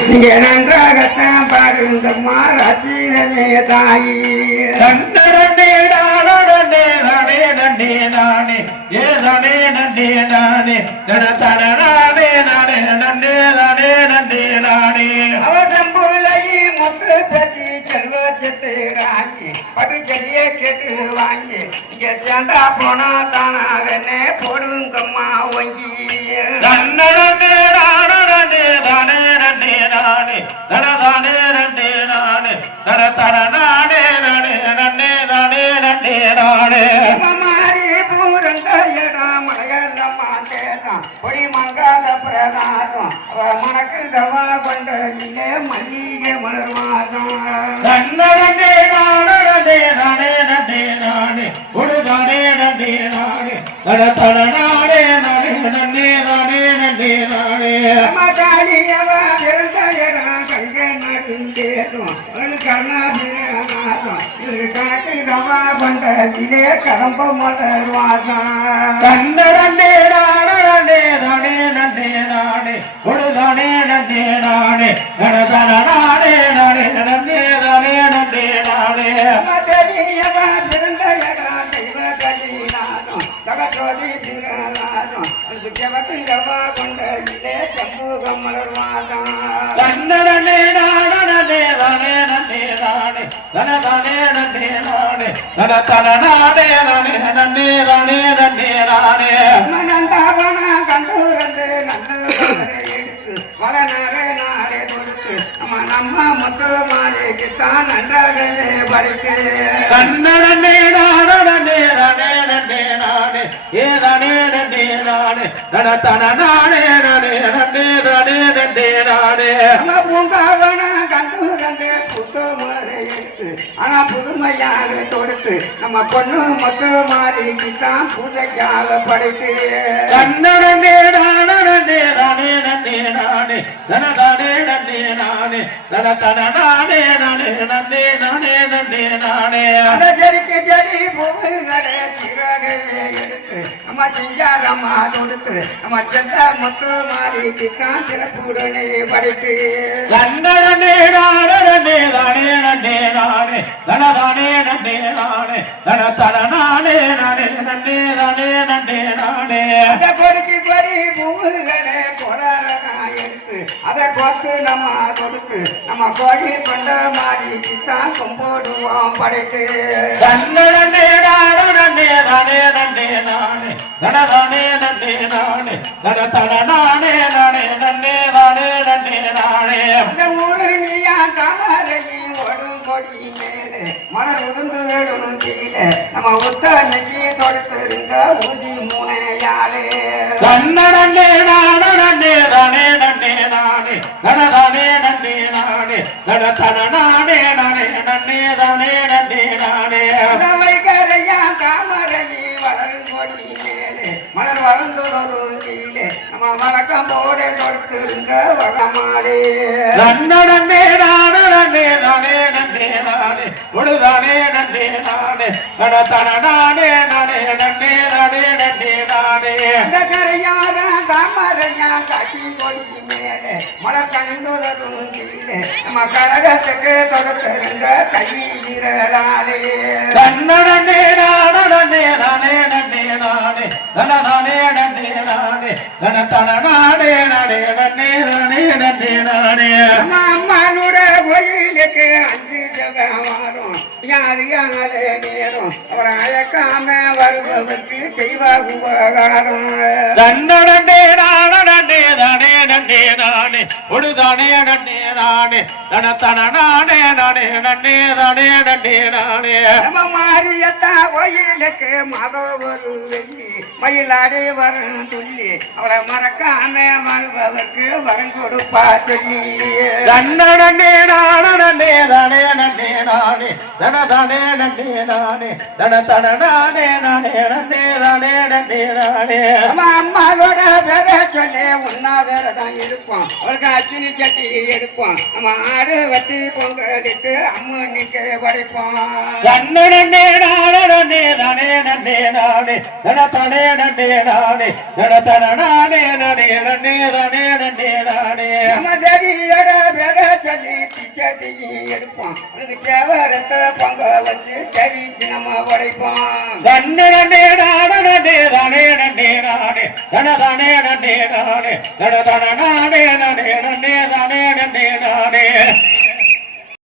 நீங்க நன்றாகத்தான் பாடுங்கம்மா ரசிகமே தாயி போனா தானாக போடுங்கம்மா வங்கி தன்னட நானே நட தானே நண்டே நானே. நட தட நானே நானே நண்டே நானே நண்டே நானே. மாறி பூரங்க இடம் மலையல்லம்மா தேசம் பொடி மங்காத அவ மனக்கு தவா கொண்ட இங்கே மல்லிகை மலர் வாசம் நன்னடே நாடே நானே நண்டே நானே. உடுதானே நண்டே நானே. நட தட நானே நானே நண்டே நானே நண்டே நானே. கங்கை நடுந்தேதும் ஒரு கருணாபிரநாசம் இது கணக்கு தவா கொண்ட இதே கடம்ப மலர் வாசம் கண்ணடே நாடே நானே நண்டே நானே உடுதானே நண்டே நானே நட தட நானே நானே நண்டே நண்டே நானே பிறந்த சகஜோதி பிறநாதம் அது கொண்ட நம்ம முத்து மாலைக்குத்தான் நன்றாகவே படித்து. கண்ணடே நாடே நானே நண்டே நானே. ஏ தன தன நாடே நானே நண்டே நானே நண்டே நானே. நம்ம பூங்காவன புதுமையாக தொடுத்து நம்ம பொண்ணு முத்து தான் பூஜைக்காக படித்து. கண்ணடே நாடே நானே நானே தன தானே நண்டே நானே தன தன நாடே நானே நண்டே நானே நண்டே நானே. அந்த செடிக்கு செடி பூவுகளை சிறகவே எடுத்து நம்ம சிங்காரம்மா கொடுத்து நம்ம செந்த முத்து மாலைக்குத்தான் சிறப்புடனே படித்து. கண்ணடே நாடே தானே நண்டே நானே தன தானே நண்டே நானே தன தன நானே நானே நண்டே தானே நண்டே நானே. அந்த கொடிக்கு கொடி பூவுகளை கொடரனா எடுத்து அதை கொத்து நம்ம கொடுத்து நம்ம கோயில் கொண்ட மாலைக்குத்தான் கும்பிடுவோம் படைத்து கண்ணடே நாடே தானே நண்டே நானே தன தானே நண்டே நானே. தன தன நானே நானே நண்டே தானே நண்டே நானே. அந்த ஊரு நீயா தாமரையும் ஓடும் கொடி மேலே. மலர் உதிர்ந்து விடும் கீழே. நம்ம உத்தனைக்கு தொடுத்திருந்த ஊசி முனையாலே. தன நானே நானே நண்டே தானே நண்டே நானே. வைகரையா தாமரையும் வளரும் கொடி மேலே மலர் வளர்ந்துடரும் கீழே நம்ம வழக்கம் போல தொடுத்திருந்த வளமாலே நன்னடே நாடே தானே நண்டே நானே. முழுதானே நண்டே நானே. தன தன நானே நானே நண்டே தாமரையா காட்சி கொடி மேலே மலர் கணிந்துதரும் கீழே நம்ம கரகத்துக்கு தொடுத்திருந்த கை விரலாலே. கண்ணடே நாடே தானே நண்டே நானே தன தானே நண்டே நானே தன தன நானே நானே நண்டே நானே நண்டே நானே. நம்ம அம்மானோட கோயிலுக்கு அஞ்சு ஜபம் வரும் யாரு யாரு நேரம் அவரை அழைக்காம வருவதற்கு செய்வா உபகாரம். தன்னடே நாடே தானே நண்டே நானே ஒடுதானே நண்டே நானே தன தன நானே நானே நண்டே தானே நண்டே நானே. மாரியத்தா கோயிலுக்கு மத ஒரு வெள்ளி மயிலாடி வரும் சொல்லி அவளை மறக்காம வருவதற்கு வரம் கொடுப்பா சொல்லி. தன்னடனே நாடே தானே நண்டே நானே தன தனே நன்னே நானே தன தன நானே நானே தானே நானே நம்ம அம்மாவோட பேர சொல்லி தான் இருப்போம். அவளுக்கு அச்சினி சட்டி எடுப்போம். நம்ம ஆடு வெட்டி பொங்கலிட்டு அம்மனிக்கு படைப்போம் கண்ணடே நாடே தானே நண்டே நானே. தன தனே நானே. தன தன நானே நானே தானே நண்டே நானே. நம்ம தேவியோட பேர சொல்லி திச்சட்டிக்கு எடுப்பான் அதுக்கு சேவரத்தை பொங்க வச்சு செடிக்கு நம்ம நன்னே நானே நன்னே தானே நன்னே நானே தன தானே நன்னே நானே தன தன நானே நன்னே நன்னே தானே நன்னே நானே.